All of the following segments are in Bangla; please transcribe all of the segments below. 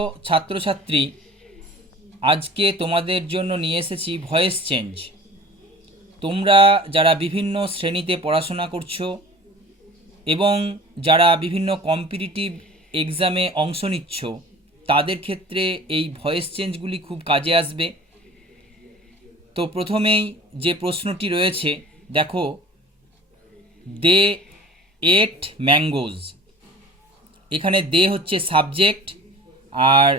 তো ছাত্রছাত্রী, আজকে তোমাদের জন্য নিয়ে এসেছি ভয়েস চেঞ্জ। তোমরা যারা বিভিন্ন শ্রেণীতে পড়াশোনা করছো এবং যারা বিভিন্ন কম্পিটিটিভ এক্সামে অংশ নিচ্ছ, তাদের ক্ষেত্রে এই ভয়েস চেঞ্জগুলি খুব কাজে আসবে। তো প্রথমেই যে প্রশ্নটি রয়েছে দেখো, দে এট ম্যাঙ্গোজ। এখানে দে হচ্ছে সাবজেক্ট, আর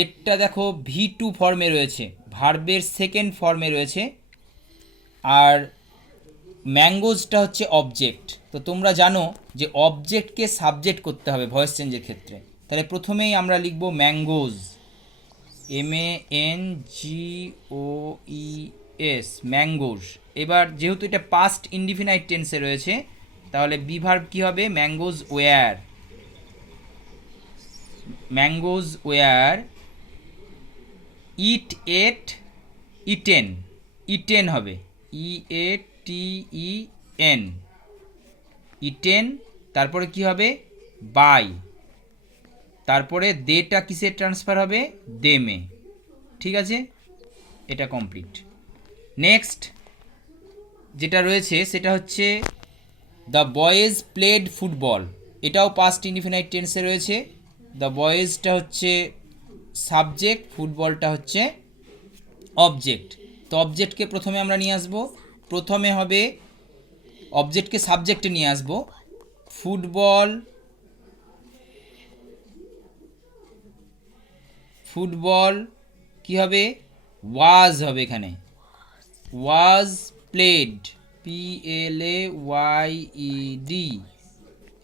এটটা দেখো V2 ফর্মে রয়েছে, ভার্বের সেকেন্ড ফর্মে রয়েছে, আর ম্যাঙ্গোজটা হচ্ছে অবজেক্ট। তো তোমরা জানো যে অবজেক্টকে সাবজেক্ট করতে হবে ভয়েস চেঞ্জের ক্ষেত্রে। তাহলে প্রথমেই আমরা লিখব ম্যাঙ্গোজ, MANGOES, ম্যাঙ্গোজ। এবার যেহেতু এটা পাস্ট ইনডিফিনাইট টেন্সে রয়েছে, তাহলে বি ভার্ব কী হবে? ম্যাঙ্গোজ ওয়্যার, ম্যাঙ্গোজ ওয়্যার ইট এট ইটেন, ইটেন হবে EATEN, ইটেন। তারপরে কি হবে? বাই। তারপরে দেটা কিসে ট্রান্সফার হবে? দেমে। ঠিক আছে, এটা কমপ্লিট। নেক্সট যেটা রয়েছে সেটা হচ্ছে দ্য বয়েজ প্লেড ফুটবল। এটাও পাস্ট ইনডিফিনাইট টেন্সে রয়েছে। দ্য বয়েজটা হচ্ছে সাবজেক্ট, ফুটবলটা হচ্ছে অবজেক্ট। তো অবজেক্টকে প্রথমে আমরা নিয়ে আসবো, প্রথমে হবে অবজেক্টকে সাবজেক্টে নিয়ে আসবো। ফুটবল, ফুটবল কি হবে? ওয়াজ হবে এখানে, ওয়াজ প্লেড, PLAYED।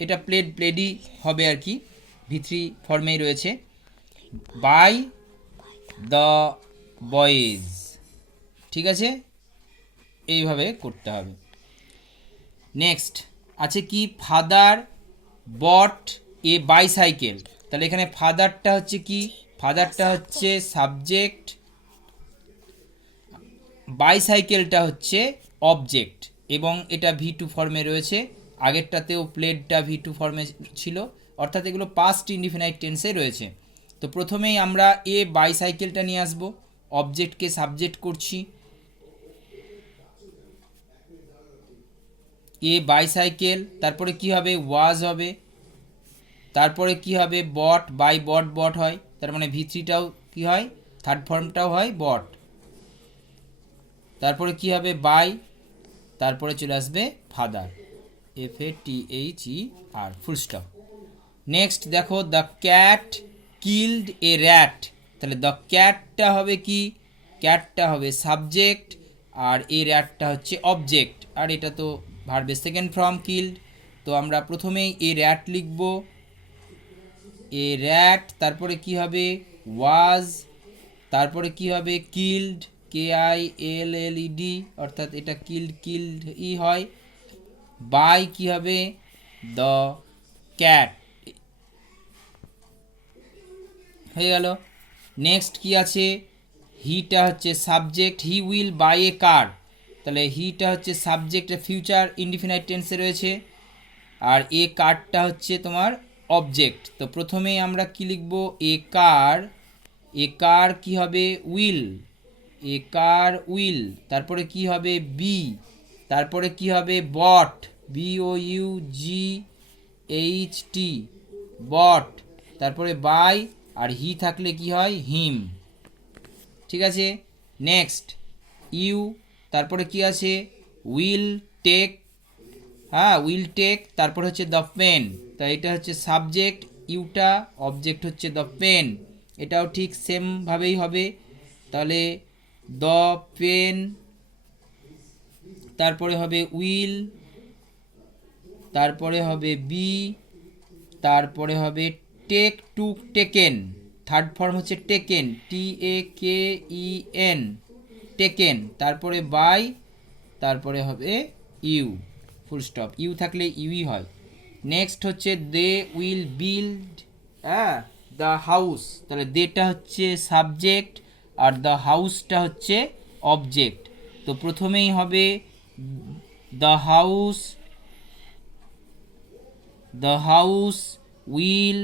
এটা প্লেড, প্লেডই হবে আর কি, V3 ফর্মেই রয়েছে। By the boys. ঠিক আছে, এইভাবে করতে হবে। নেক্সট আছে কি? Father bought a bicycle. তাহলে এখানে ফাদারটা হচ্ছে কি? ফাদারটা হচ্ছে সাবজেক্ট, বাইসাইকেলটা হচ্ছে অবজেক্ট, এবং এটা V2 ফর্মে রয়েছে। আগেরটাতেও প্লেডটা V2 ফর্মে ছিল, অর্থাৎ এগুলো পাস্ট ইনডিফিনাইট টেন্সে রয়েছে। তো প্রথমেই আমরা এ বাইসাইকেলটা নিয়ে আসবো, অবজেক্টকে সাবজেক্ট করছি, এ বাইসাইকেল। তারপরে কি হবে? ওয়াজ হবে। তারপরে কি হবে? বট, বাই বট, বট হয়, তার মানে V3টাও কি হয়? থার্ড ফর্মটাও হয় বট। তারপরে কি হবে? বাই। তারপরে চলে আসবে father, FATHER, full stop. Next দেখো, the cat killed a rat. তাহলে দ্য ক্যাটটা হবে কি? ক্যাটটা হবে সাবজেক্ট, আর এ র্যাটটা হচ্ছে অবজেক্ট, আর এটা তো ভার্বের সেকেন্ড ফর্ম কিল্ড। তো আমরা প্রথমেই এ র্যাট লিখব, এ র্যাট। তারপরে কি হবে? ওয়াজ। তারপরে কি হবে? কিল্ড, KILLED, অর্থাৎ এটা কিল্ড, কিল্ড ই হয়। বাই কি হবে? দ্য ক্যাট, হয়ে গেল। নেক্সট কি আছে? হিটা হচ্ছে সাবজেক্ট, হি উইল বাই এ কার। তাহলে হিটা হচ্ছে সাবজেক্ট, ফিউচার ইনডিফিনাইট টেন্সে রয়েছে, আর এ কারটা হচ্ছে তোমার অবজেক্ট। তো প্রথমেই আমরা কি লিখব? এ কার, এ কার কি হবে? Will, A car will. তারপরে কি হবে? বি। তারপরে কি হবে? বট, BOUGHT, বট। তারপরে বাই, আর হি থাকলে কি হয়? হিম। ঠিক আছে, নেক্সট ইউ। তারপরে কি আছে? উইল টেক, হ্যাঁ উইল টেক। তারপর হচ্ছে দ্য পেন, তা এটা হচ্ছে সাবজেক্ট, ইউটা অবজেক্ট হচ্ছে দ্য পেন। এটাও ঠিক সেমভাবেই হবে। তাহলে দ্য পেন, তারপরে হবে উইল, তারপরে হবে বি, তারপরে হবে take, to taken, third form হচ্ছে টেকেন, TAKEN, টেকেন। তারপরে বাই, তারপরে হবে ইউ, ফুল স্টপ। ইউ থাকলে ইউই হয়। নেক্সট হচ্ছে they will build the house. তাহলে দেটা হচ্ছে সাবজেক্ট, আর দ্য হাউসটা হচ্ছে অবজেক্ট। তো প্রথমেই হবে the house, the house will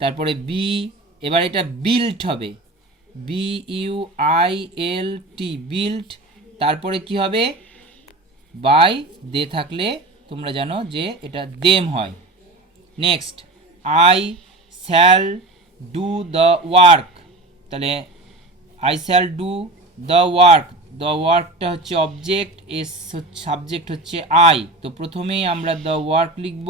তারপরে বি, এবার এটা বিল্ট হবে, BUILT, বিল্ট। তারপরে কি হবে, বাই দে থাকলে তোমরা জানো যে এটা দেম হয়। Next, I shall do the work, তাহলে I shall do the work, the ওয়ার্কটা হচ্ছে অবজেক্ট, এস সাবজেক্ট হচ্ছে আই, তো প্রথমেই আমরা দ্য ওয়ার্ক লিখব,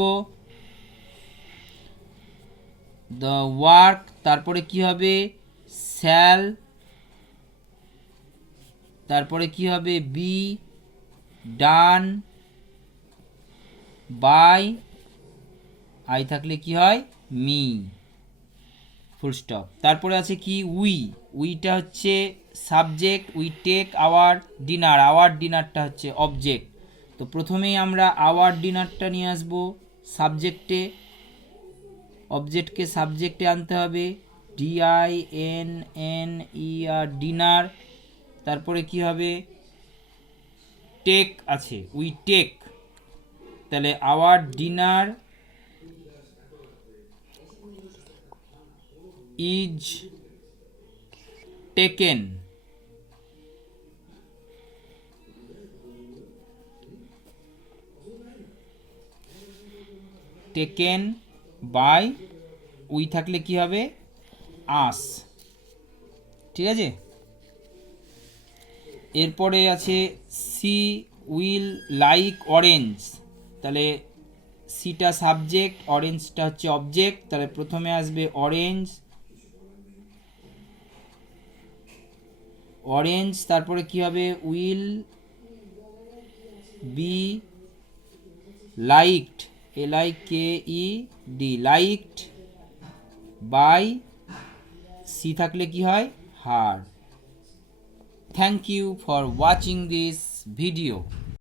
দ্য ওয়ার্ক। তারপরে কি হবে, শ্যাল, তারপরে কি হবে, বি ডান বাই, আই থাকলে কি হয়, মি, ফুল স্টপ। তারপরে আছে কি, উইটা হচ্ছে subject, we take our dinner, our ডিনারটা হচ্ছে অবজেক্ট, তো প্রথমেই আমরা আওয়ার ডিনারটা নিয়ে আসবো সাবজেক্টে, অবজেক্টকে সাবজেক্টে আনতে হবে, DINNER, ডিনার। তারপরে কি হবে, টেক আছে, উই টেক, তাহলে our dinner is taken, taken by, we থাকলে কি হবে, আস, ঠিক আছে। এরপরে আছে সি উইল লাইক অরেঞ্জ, তাহলে সিটা সাবজেক্ট, অরেঞ্জটা হচ্ছে অবজেক্ট, তাহলে প্রথমে আসবে অরেঞ্জ, অরেঞ্জ, তারপরে কি হবে, will be liked, LIKED, liked by, she থাকলে কি হয়, her. Thank you for watching this video.